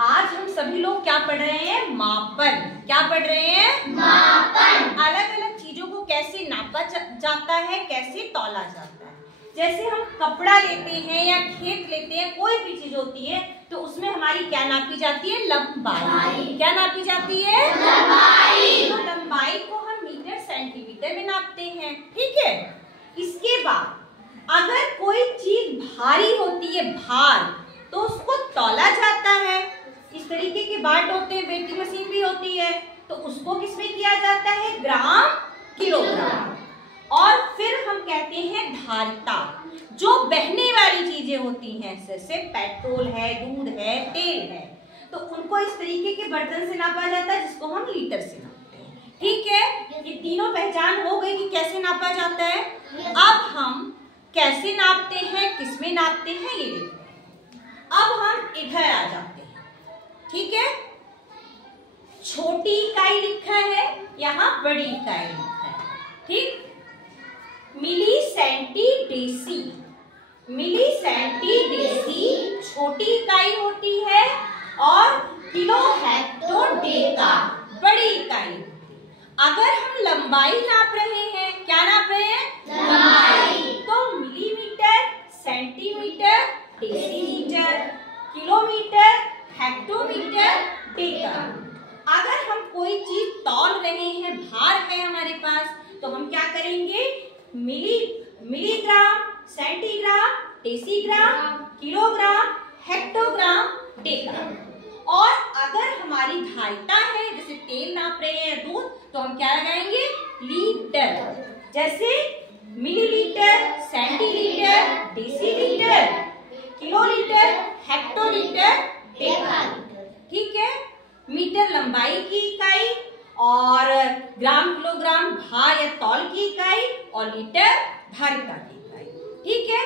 आज हम सभी लोग क्या पढ़ रहे हैं? मापन। क्या पढ़ रहे हैं? मापन। अलग अलग चीजों को कैसे नापा जाता है, कैसे तौला जाता है। जैसे हम कपड़ा लेते हैं या खेत लेते हैं, कोई भी चीज होती है तो उसमें हमारी क्या नापी जाती है? लंबाई। क्या नापी जाती है? लंबाई। तो लंबाई को हम मीटर सेंटीमीटर में नापते हैं, ठीक है। इसके बाद अगर कोई चीज भारी होती है, भार, तो उसको तौला जाता है। इस तरीके के बाट होते हैं, वेटिंग मशीन भी होती है, तो उसको किसमें किया जाता है? ग्राम, किलोग्राम। और फिर हम कहते हैं धारिता, जो बहने वाली चीजें होती हैं, जैसे पेट्रोल है, दूध है, तेल है, तो उनको इस तरीके के बर्तन से नापा जाता है जिसको हम लीटर से नापते हैं, ठीक है। ये तीनों पहचान हो गई कि कैसे नापा जाता है। अब हम कैसे नापते हैं, किसमें नापते हैं, ये देखते हैं। अब हम इधर आ जाते हैं, ठीक है। छोटी इकाई लिखा है, यहाँ बड़ी इकाई लिखा है, ठीक। मिली सेंटी डेसी, मिली सेंटी डेसी छोटी इकाई होती है और किलो हेक्टो डेका बड़ी इकाई होती है। अगर हम लंबाई नाप रहे हैं, क्या नाप रहे हैं? लंबाई। तो millimetre, centimetre, decimetre, kilometre, hectometre, Deka. अगर हम कोई चीज तौल रहे हैं, भार है हमारे पास, तो हम क्या करेंगे? Milligram, centigram, decigram, kilogram, hectogram, Deka. और अगर हमारी धारिता है, जैसे तेल नाप रहे हैं, दूध, तो हम क्या लगाएंगे? लीटर। जैसे millilitre, centilitre, decilitre, kilolitre, hectolitre, डेकालीटर, ठीक है। मीटर लंबाई की इकाई और ग्राम, किलोग्राम भार या तौल की इकाई और लीटर धारिता की इकाई, ठीक है।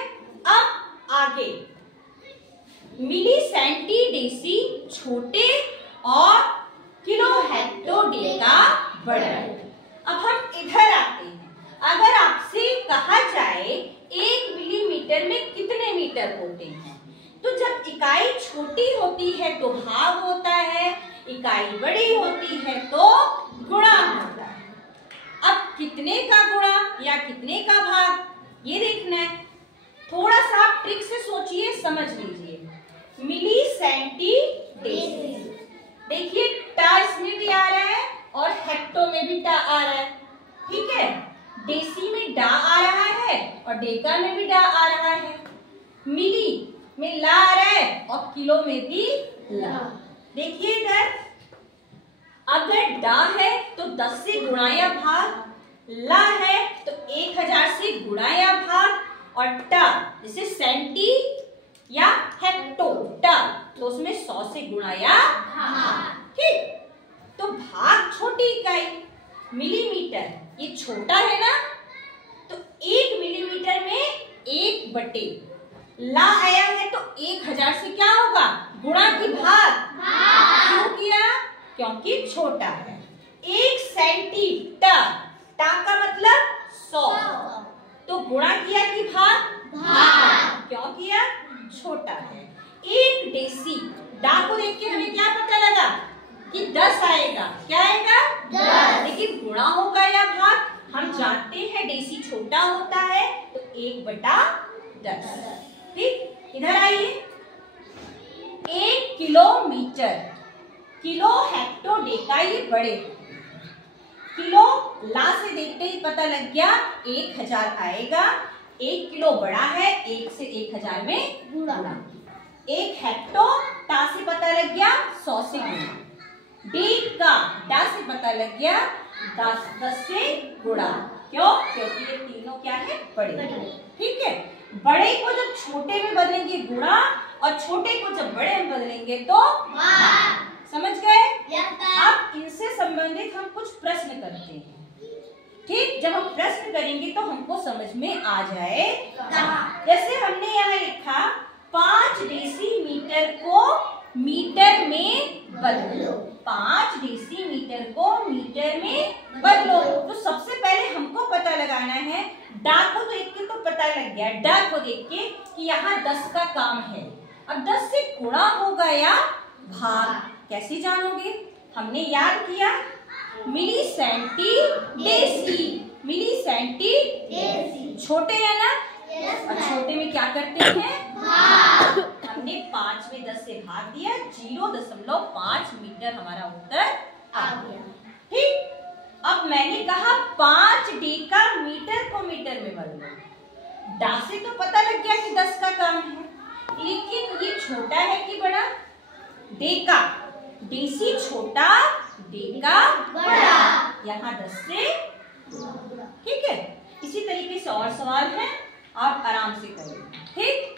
अब आगे मिली सेंटी डेसी छोटे और किलो हेक्टो डेका बड़े। अब हम इधर आते हैं। अगर आपसे कहा जाए 1 मिलीमीटर में कितने मीटर होते हैं, तो जब इकाई छोटी होती है तो भाग होता है, इकाई बड़ी होती है तो गुणा होता है। अब कितने का गुणा या कितने का भाग, ये देखना है। थोड़ा सा आप ट्रिक से सोचिए, समझ लीजिए। मिली सेंटी डेसी, देखिए टा इसमें भी आ रहा है और हेक्टो में भी टा आ रहा है, ठीक है। डेसी में डा आ रहा है और डेका में भी डा आ रहा है। मिली में ला आ रहा है और किलो में भी ला। देखिए इधर, अगर डा है तो 10 से गुणा या भाग, ला है तो 1000 से गुणा या भाग, और टा जैसे सेंटी या हेक्टो टा, तो उसमें 100 से गुणा या भाग, ठीक। तो भाग छोटी इकाई मिलीमीटर, ये छोटा है ना, तो 1 मिलीमीटर में 1/, ला आया है तो 1000 से क्या होगा? गुणा की भाग? क्यों किया? क्योंकि छोटा है। 1 सेंटीमीटर, टा का मतलब 100, तो गुणा किया कि भाग? क्यों किया? छोटा है। 1 डेसी, डा को देख के हमें क्या पता लगा कि 10 आएगा। क्या आएगा? 10। लेकिन गुणा होगा या भाग? हम जानते हैं डेसी छोटा होता है, तो 1/10, ठीक। इधर आइए। 1 किलोमीटर, किलो हेक्टो डेका ये बड़े, किलो ला से देखते ही पता लग गया 1000 आएगा। 1 किलो बड़ा है, 1 से 1000 में गुणा। 1 हेक्टो टा से पता लग गया 100 से गुणा। डेका डा से पता लग गया 10 से गुणा। क्यों? क्योंकि ये तीनों क्या है? बड़े, ठीक है। बड़े को जब छोटे में बदलेंगे गुणा, और छोटे को जब बड़े में बदलेंगे तो समझ गए? अब इनसे संबंधित हम कुछ प्रश्न करते हैं, ठीक। जब हम प्रश्न करेंगे तो हमको समझ में आ जाएगा। जैसे हमने यहाँ लिखा 5 डेसीमीटर को मीटर में बदलो, 5 डेसीमीटर को मीटर में बदलो। तो सबसे पहले हमको पता लगाना है, डा को देख के तो पता लग गया, डा को देख के कि यहाँ 10 का काम है। अब 10 से गुणा होगा या भाग। कैसे जानोगे? हमने याद किया मिली सेंटी डेसी। मिली सेंटी छोटे है ना, और छोटे में क्या करते हैं? भाग। हमने 5 में 10 से भाग दिया, 0.5 मीटर हमारा उत्तर आ गया। ठीक, अब मैंने कहा 5 डेका मीटर को मीटर में बदलो। डा से तो पता लग गया कि 10 का काम है, लेकिन ये छोटा है कि बड़ा? डेका, डेसी छोटा, डेका बड़ा। यहाँ 10 से, ठीक है। इसी तरीके से और सवाल है, आप आराम से करें। ठीक।